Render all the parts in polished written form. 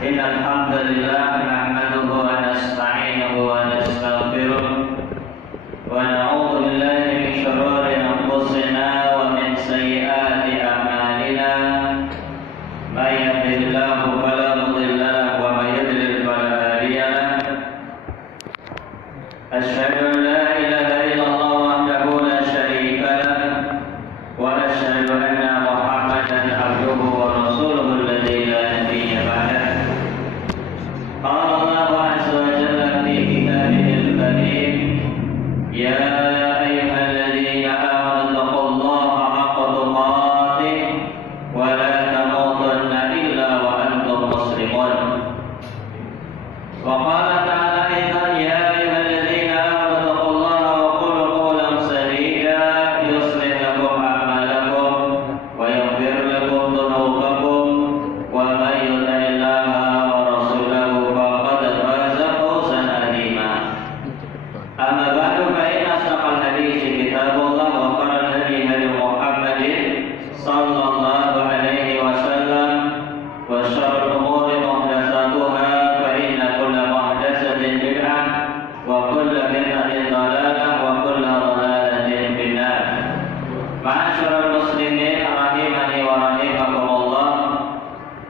Innal hamdalillah nahmaduhu wa nasta'inuhu wa nastaghfiruh wa na'udzu billahi min shururi anfusina wa min sayyiati a'malina. May yahdihillahu fala mudilla lahu wa may yudlil fala hadiya lahu. Asyhadu an la ilaha illallah wahdahu la syarika lahu wa asyhadu anna Muhammadan abduhu wa rasuluhu alladzi la nabiyya ba'dahu. قال الله عز وجل في كتابه الكريم يا أيها الذين آمنوا اتقوا الله حق تقاته ولا تموتن إلا وأنتم مسلمون. وقال تعالى أيضا يا أيها الذين آمنوا اتقوا الله وقولوا قولا سديدا يصلح لكم أعمالكم ويغفر لكم ذنوبكم ومن يطع الله أما بعد فإن أصدق الحديث كتاب الله وخير الهدي هدي محمد صلى الله عليه وسلم وشر الأمور محدثاتها فإن كل محدثة بدعة وكل بدعة ضلالة وكل ضلالة في النار. معاشر المسلمين rahimani wa rahimakumullah,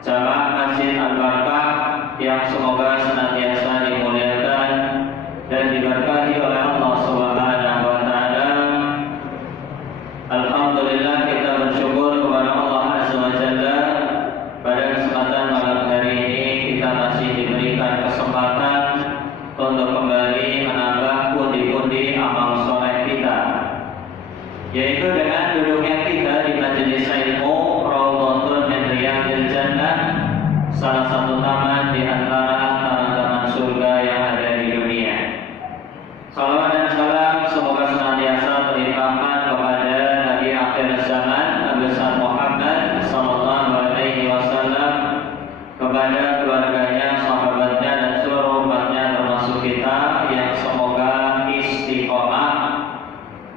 jamaah Masjid Al-Barkah yang semoga senantiasa dimuliakan dan diberkahi oleh Allah Subhanahu wa taala. Alhamdulillah, kita bersyukur kepada Allah Azza wa Jalla pada kesempatan malam hari ini kita masih diberikan kesempatan untuk kembali menambah pundi-pundi amal soleh kita, yaitu dengan duduknya kita di majelis ilmu Raudhatun min Riyadil Jannah, salah satu taman di antara taman-taman surga yang ada di dunia. Salawat dan salam semoga senantiasa terlimpahkan kepada Nabi akhir zaman Nabi Muhammad sallallahu alaihi wasallam, kepada keluarganya, sahabatnya dan seluruh umatnya termasuk kita yang semoga istiqomah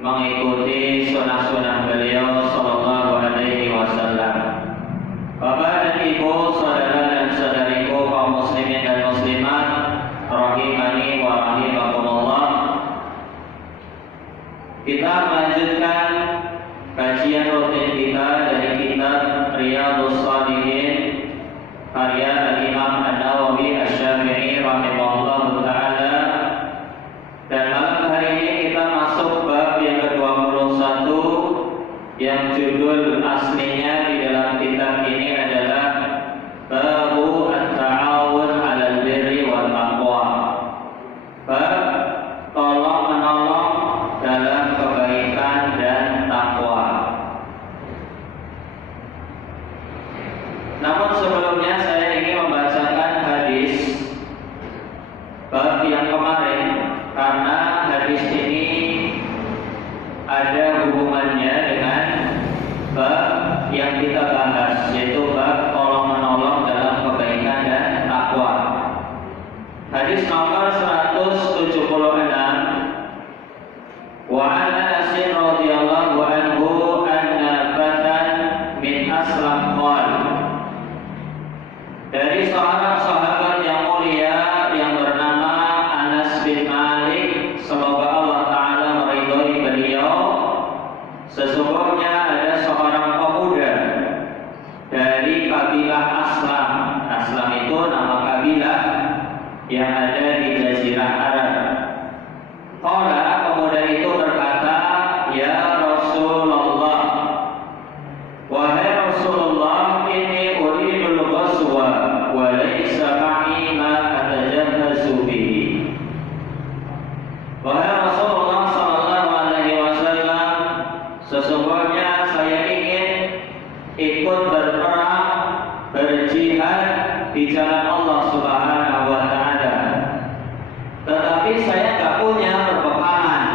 mengikuti sunnah-sunnah beliau sallallahu alaihi wasallam. Bapak dan Ibu, saudara dan saudariku kaum muslimin dan muslimat rahimani wa rahimakumullah, kita melanjutkan kajian rutin kita dari kitab Riyadhus Shalihin karya Al-Imam An-Nawawi Asy-Syafi'i rahimahullahu taala. Dan malam hari ini kita masuk bab yang ke-21 yang judul aslinya di dalam kitab ini adalah Babu At-Ta'awun 'alal Birri wal Taqwa. Bab tolong menolong dalam kebaikan dan takwa. Namun sebelumnya saya ingin membacakan hadis bab yang kemarin, karena hadis ini ada hubungannya dengan bab yang kita bahas, yaitu bab tolong menolong dalam kebaikan dan takwa. Hadis nomor 176, wa an Anas radhiyallahu anhu anna fatan min Aslam qala, dari seorang sahabat yang mulia yang bernama Anas bin Malik, semoga Allah taala meridhai beliau, sesungguhnya ada seorang pemuda dari kabilah Aslam. Aslam itu nama kabilah yang ada di Jazirah Arab. Qala, pemuda itu berkata, ya Rasulullah, wahai Rasulullah, inni uridul ghazwa wa laysa ma'i ma atajahhazu bihi. Wahai Rasulullah sallallahu alaihi wasallam, sesungguhnya saya ingin ikut berperang, berjihad di jalan Allah Subhanahu wa taala. Tetapi saya tidak punya perbekalan,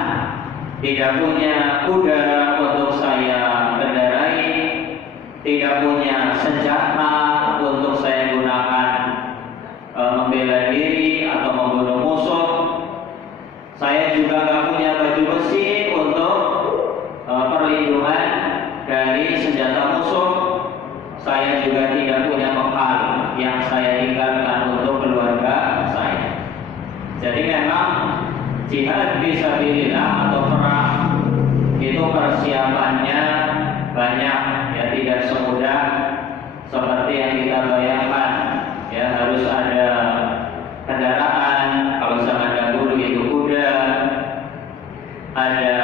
tidak punya kuda untuk saya kendarai, tidak punya senjata untuk saya gunakan membela diri atau membunuh musuh. Saya juga tidak punya baju besi untuk perlindungan dari senjata musuh. saya juga tidak punya bekal yang saya tinggalkan untuk keluarga saya. Jadi memang jihad fisabilillah atau perang itu persiapannya banyak, ya tidak semudah seperti yang kita bayangkan. Ya harus ada kendaraan, kalau zaman dahulu itu kuda, ada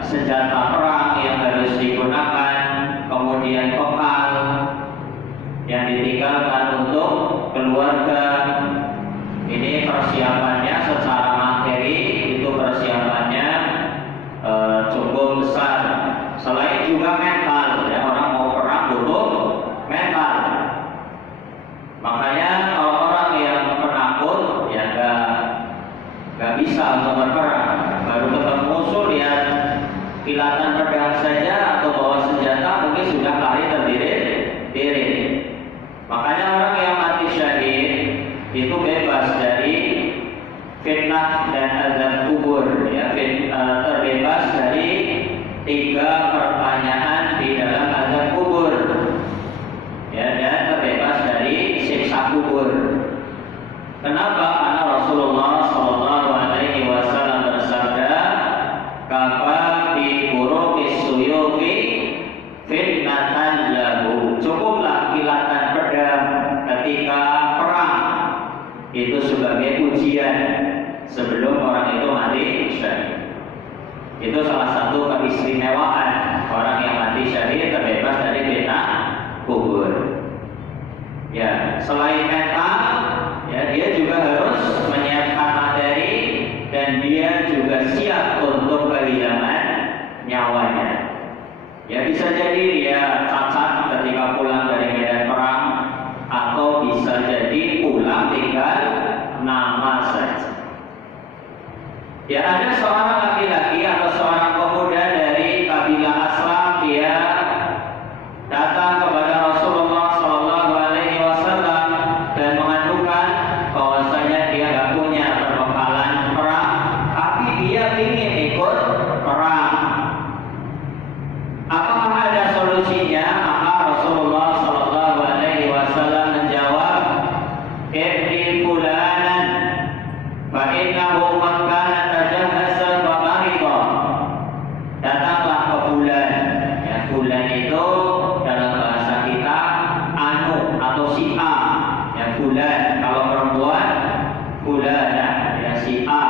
senjata perang yang harus digunakan, kemudian bekal yang ditinggalkan untuk keluarga. Ini persiapannya secara materi, itu persiapannya cukup besar. Selain juga mental, ya orang mau perang butuh mental. Makanya kalau orang yang penakut ya nggak bisa untuk berperang. Baru ketemu musuh, lihat kilatan pedang saja atau bawa senjata mungkin sudah lari terdiri. Makanya orang yang mati syahid itu bebas dari fitnah dan azab kubur, ya, terbebas dari 3 pertanyaan di dalam azab kubur, ya, dan terbebas dari siksa kubur. Kenapa? Karena Rasulullah SAW bersabda, "Kafa bi buruqis suyufi fitnatan lahu." Cukuplah kilatan pedang ketika perang itu sebagai ujian sebelum orang itu mati syahid. Itu salah satu keistimewaan orang yang mati syahid, terbebas dari fitnah kubur. Ya, selain mental, ya dia juga harus menyiapkan materi dan dia juga siap untuk kehilangan nyawanya. Ya bisa jadi dia cacat ketika pulang dari medan perang, atau bisa jadi pulang tinggal nama saja. Ya ada seorang laki-laki atau seorang pemuda dari kabilah Aslam, dia datang kepada Rasulullah SAW dan mengadukan bahwasanya dia tidak punya perbekalan perang, tapi dia ingin ikut perang. Apakah ada solusinya? Maka Rasulullah SAW menjawab, "Ibni fulanan fa innahu man kana tajahhaza wa marida." Datanglah ke fulan. Ya, fulan itu dalam bahasa kita anu atau si A. Ya, fulan kalau perempuan fulana, ya si A,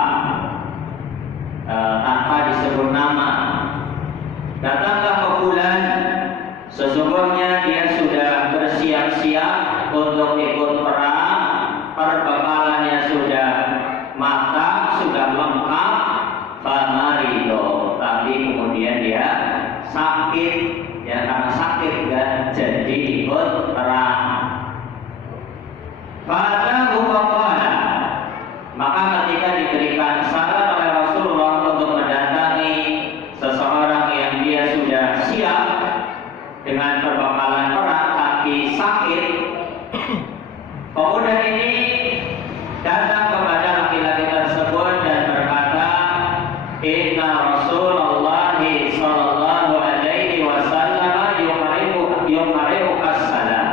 tanpa disebut nama. Datanglah ke fulan, sesungguhnya dia sudah bersiap-siap untuk ikut perang, perbekalannya sudah matang, sudah lengkap, famarido, tapi kemudian dia sakit, ya karena sakit dan jadi ikut perang. Fatahu faqala, maka ketika diberikan saran oleh Rasulullah untuk mendatangi seseorang yang dia sudah siap dengan perbekalan perang tapi sakit, pemuda ini datang kepada laki-laki tersebut dan berkata, "Inna Rasulullah sallallahu alaihi wasallam yuqri'uka salam."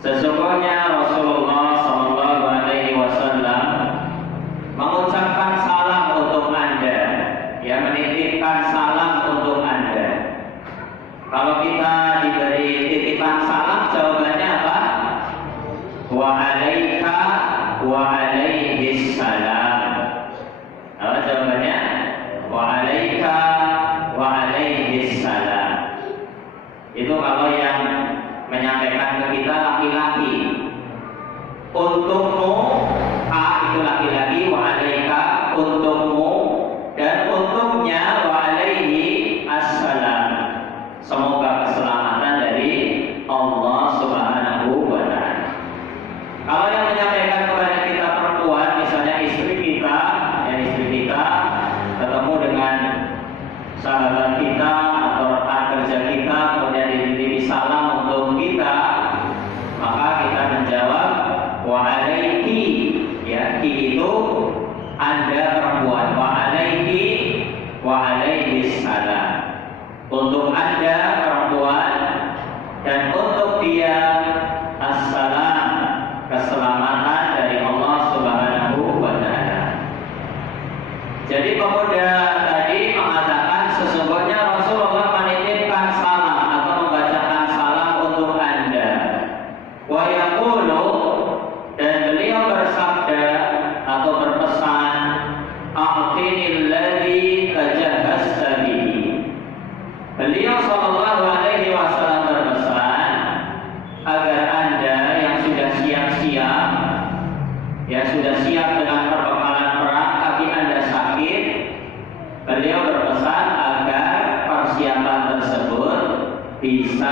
Sesungguhnya Rasulullah sallallahu alaihi wasallam mengucapkan salam untuk Anda, ya menitipkan salam untuk Anda. Kalau kita diberi titipan salam, jawabannya apa? Wa alaika wa alaihis salam. Apa jawabannya? Wa alaika wa alaihis salam. Itu kalau yang menyampaikan ke kita laki-laki. Untukmu, A itu laki-laki, wa alaika untukmu, dan untuknya wa alaihi assalam. Semoga keselamatan dari Allah Subhanahu wa ta'ala. Kalau yang menyampaikan kepada kita perempuan, misalnya istri kita ketemu dengan sahabat kita atau rekan kerja kita, kemudian dititipi salam untuk kita, maka kita menjawab wa alaiki, ya ki itu Anda perempuan, wa alaiki wa alaihis salam. Untuk Anda perempuan dan untuk dia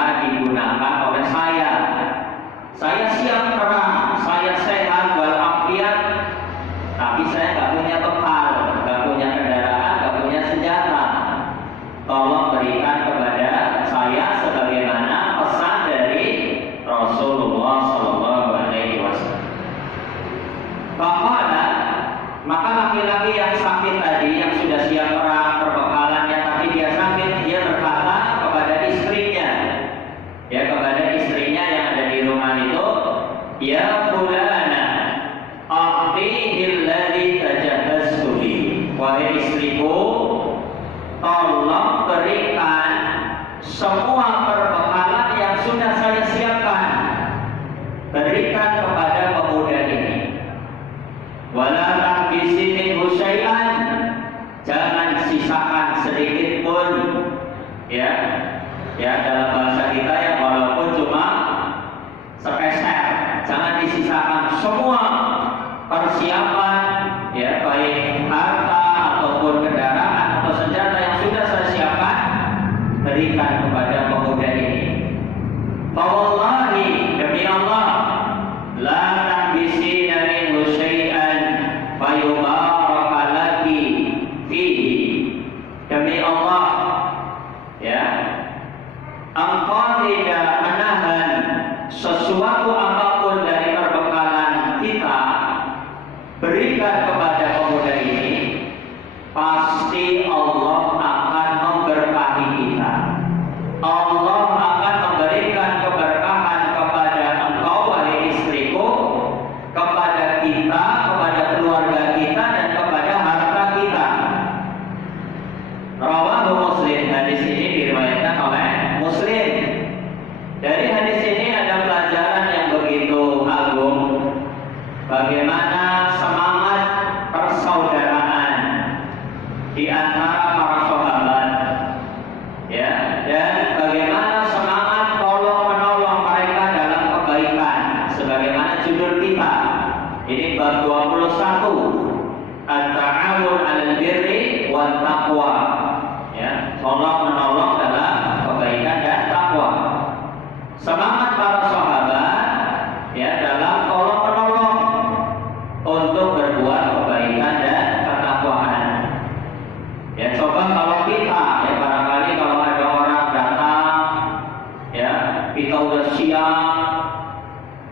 bisa digunakan oleh saya. Saya siap perang, saya sehat walafiat, tapi saya nggak punya bekal, nggak punya kendaraan, nggak punya senjata. Tolong berikan kepada saya sebagaimana pesan dari Rasulullah Sallallahu Alaihi Wasallam. Faqala, maka laki-laki yang sakit tadi, yang sudah siap perang perbekalannya, tapi dia sakit, dia berkata kepada istrinya, ya kepada istrinya yang ada di rumah itu, ya fulana, a'tihil ladzi tajahhaztu bi. Wahai istriku, tolong berikan semua perbekalan yang sudah saya siapkan, berikan kepada pemuda ini. Wala tahbisi minhu syai'an, jangan sisakan sedikit pun, ya dalam bahasa kita ya, walaupun cuma sepeser, jangan disisakan semua persiapan, ya baik harta ataupun kendaraan atau senjata yang sudah saya siapkan, berikan kepada pemuda ini. Fawallahi, demi Allah, la tahbisina minhu syai'an fayubaraka laki fihi. Demi Allah, ya, engkau tidak menahan sesuatu apapun dari perbekalan kita, berikan kepada pemuda ini, pasti Allah akan memberkahi kita. Allah akan memberikan keberkahan kepada engkau, wahai istriku, kepada kita, kepada keluarga kita, dan kepada harta kita. Rawahu Muslim. Hadis ini diriwayatkan oleh Muslim. Dari hadis ini ada pelajaran yang begitu agung, bagaimana semangat persaudaraan di antara para sahabat, ya, dan bagaimana semangat tolong menolong mereka dalam kebaikan, sebagaimana judul kita. Ini bab 21, at-ta'awun 'alal birri wat taqwa, ya, tolong menolong dalam kebaikan dan takwa. Semangat para sahabat, ya, dalam tolong menolong untuk berbuat kebaikan dan ketakwaan. Ya, coba kalau kita, ya, barangkali kalau ada orang datang, ya, kita udah siap,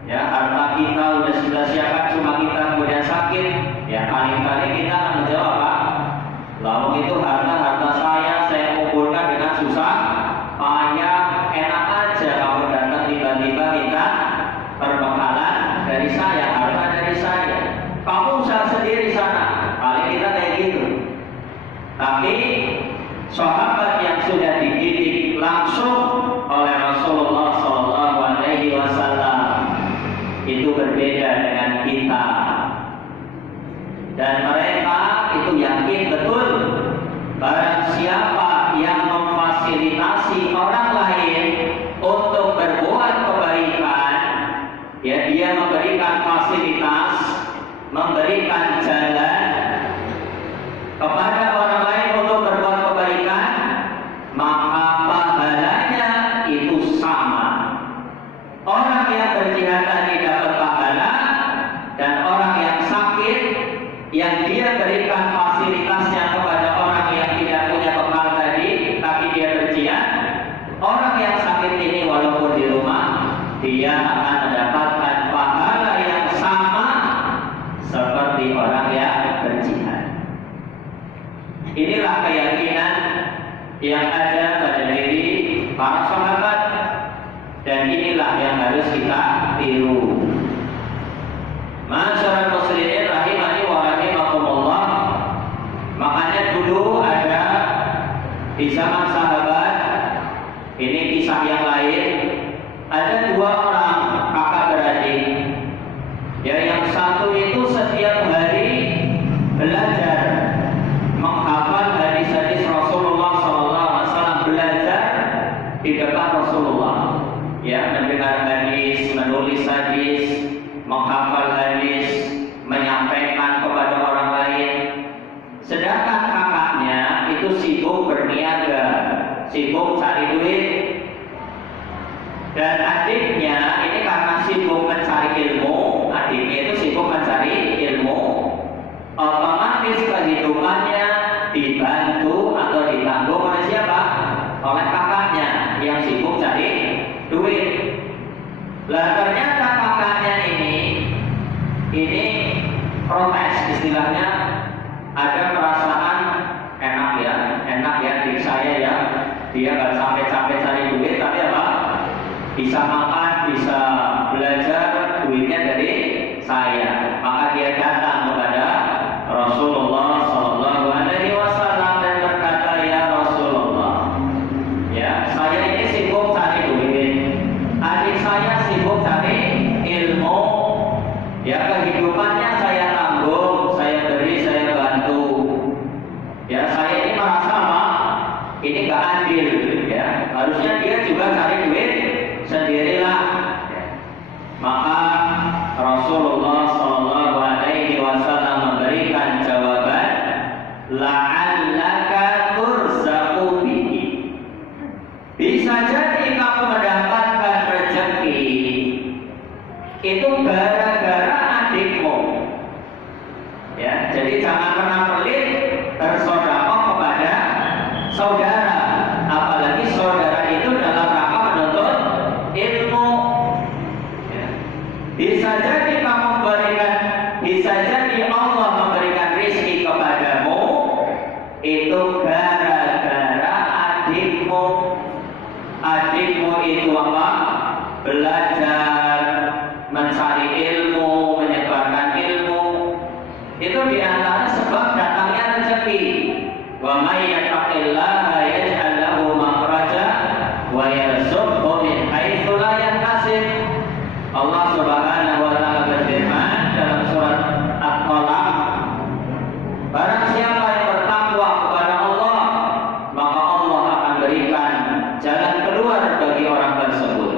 ya, harta kita udah siapkan, cuma kita kemudian sakit, ya, kali-kali kita akan menjawab, Pak, lalu itu harta saya kumpulkan dengan susah payah, enak aja kamu datang tiba-tiba minta perbekalan dari saya, harta dari saya, kamu usaha sendiri sana. Paling kita kayak gitu. Tapi sahabat yang sudah dididik langsung oleh Rasulullah Sallallahu Alaihi Wasallam itu berbeda dengan kita, dan mereka itu yakin betul barang siapa yang memfasilitasi orang lain untuk berbuat kebaikan, ya, dia memberikan fasilitas, memberikan jalan kepada orang lain untuk berbuat kebaikan, maka pahalanya itu sama. Orang yang berjihad tadi dapat pahala, dan orang yang sakit yang dia berikan fasilitasnya kepada orang yang tidak punya bekal tadi, tapi dia berjihad, orang yang sakit ini walaupun di rumah, dia akan mendapatkan pahala yang sama seperti orang yang berjihad. Inilah keyakinan yang ada pada diri para sahabat, dan inilah yang harus kita tiru. Masyarakat muslimin rahimani wa rahimakumullah. Makanya dulu ada di zaman sahabat, ini kisah yang lain, ada dua orang kakak beradik, ya, yang satu itu setiap hari belajar menghafal hadis-hadis Rasulullah SAW, belajar di depan Rasulullah, ya, mendengar hadis, menulis hadis, menghafal hadis, menyampaikan kepada orang lain. Sedangkan kakaknya itu sibuk berniaga, sibuk cari duit. Dan adiknya ini karena sibuk mencari ilmu, adiknya itu sibuk mencari ilmu, otomatis kehidupannya dibantu atau ditanggung oleh siapa? Oleh kakaknya yang sibuk cari duit. Lah ternyata kakaknya ini protes, istilahnya ada perasaan enak ya adik saya ya, dia gak sampai-sampai cari duit tapi apa? Bisa makan, bisa belajar, duitnya dari saya. Maka dia datang kepada Rasulullah Sallallahu Alaihi Wasallam dan berkata, ya Rasulullah, ya saya ini sibuk cari duit, adik saya sibuk cari ilmu, ya kehidupannya saya tanggung, saya beri, saya bantu. Ya saya ini merasa apa? Ini gak adil, ya harusnya dia juga cari duit sendirilah. Maka Rasulullah Sallallahu Alaihi Wasallam memberikan jawaban, la'allaka turzaqu bihi. Bisa jadi kamu mendapatkan rezeki itu gara-gara adikmu. Ya, jadi jangan pernah pelit bersedekah kepada saudara, apalagi saudara itu dalam rangka menuntut ilmu. Ya. Bisa jadi kamu memberikan, bisa jadi Allah memberikan rezeki kepadamu itu gara-gara adikmu. Adikmu itu apa? Belajar, mencari ilmu, menyebarkan ilmu. Itu diantara sebab datangnya rezeki. Wa may yattaqillaha yaj'al lahu makhraja wa yarzuqhu min haitsu la yahtasib. Allah Subhanahu wa taala berfirman dalam surat At-Talaq, barang siapa yang bertakwa kepada Allah, maka Allah akan berikan jalan keluar bagi orang tersebut.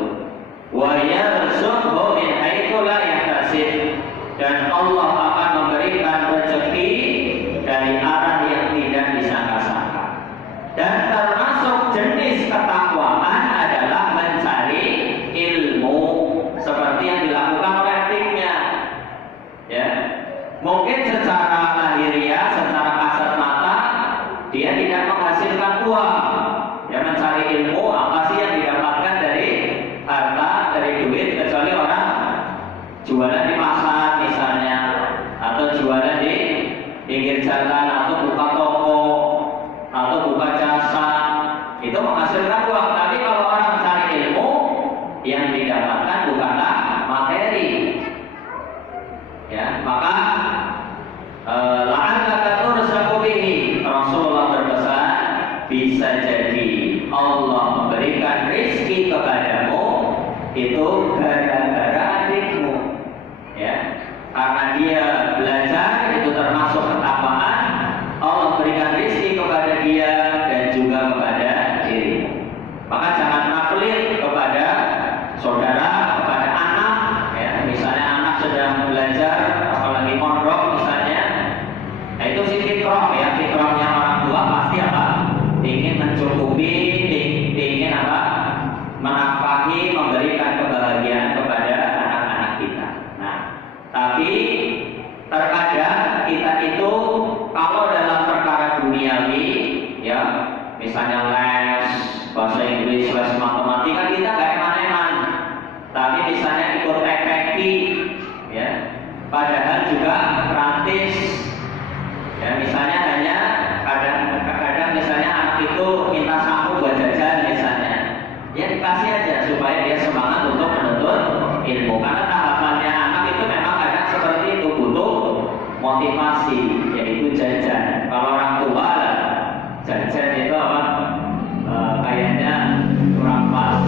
Wa yarzuqhu min haitsu la yahtasib, dan Allah akan memberikan rezeki dari arah yang tidak disangka-sangka. Dan termasuk jenis ketakwaan adalah mencari ilmu seperti yang dilakukan oleh adiknya. Ya, mungkin secara lahiriah, secara kasat mata dia tidak menghasilkan uang. Ya, mencari ilmu apa sih yang didapatkan dari harta, dari duit, kecuali orang jualan di pasar misalnya, atau jualan di pinggir jalan, atau buka toko, atau buka jasa, itu menghasilkan uang. Tapi kalau orang mencari ilmu, yang didapatkan bukanlah materi. Ya, maka la'allaka turzaqu bihi. Rasulullah berpesan, bisa jadi Allah memberikan rezeki kepadamu itu gara-gara adikmu. Ya, karena dia belajar, itu termasuk ketakwaan. Allah berikan rezeki kepada dia dan juga kepada dirimu. Maka jangan pelit kepada saudara, kepada anak. Ya, misalnya anak sedang belajar, apalagi mondok misalnya, nah itu sih fitrah ya, fitrahnya orang tua pasti apa? Ingin mencukupi, ingin apa? Menafkahi, memberikan kebahagiaan kepada anak-anak kita. Nah, tapi terkadang kita itu kalau dalam perkara duniawi, ya, misalnya les bahasa Inggris, les matematika, kita gak eman-eman. Tapi misalnya ikut TPQ, ya, padahal juga gratis. Ya, misalnya hanya kadang misalnya anak itu minta sapu buat jajan misalnya, ya dikasih aja supaya dia semangat untuk menuntut ilmu. Karena tahapannya anak itu memang kadang seperti itu, butuh motivasi, yaitu jajan. Kalau orang tua jajan itu apa? Kayaknya kurang pas.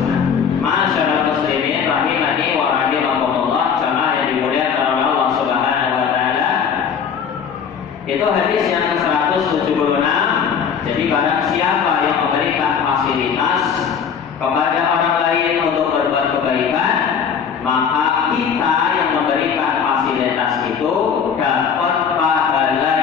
Masyaallah muslimin rahimani wa rahimakumullah, jamaah yang dimuliakan oleh Allah Subhanahu wa taala. Itu hadis yang ke-176. Jadi barang siapa yang memberikan fasilitas kepada orang lain untuk berbuat kebaikan, maka kita yang memberikan fasilitas itu dapat pahala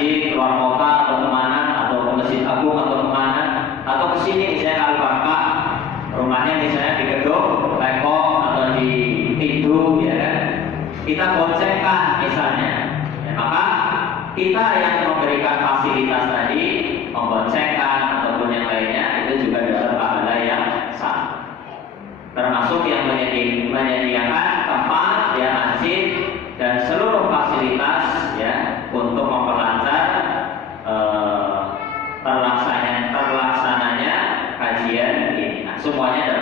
haji keluar kota atau kemana, atau ke Masjid Agung atau kemana, atau ke sini misalnya ke Al-Barkah, rumahnya misalnya di Gedung Lekok atau di Pindu, ya kan? Kita boncengkan misalnya, ya, maka kita yang memberikan fasilitas tadi, memboncengkan ataupun yang lainnya, itu juga dapat pahala yang sama. Termasuk yang menyediakan tempat, ya, masjid dan seluruh fasilitas, ya, untuk memperlancar terlaksananya kajian ini. Nah, semuanya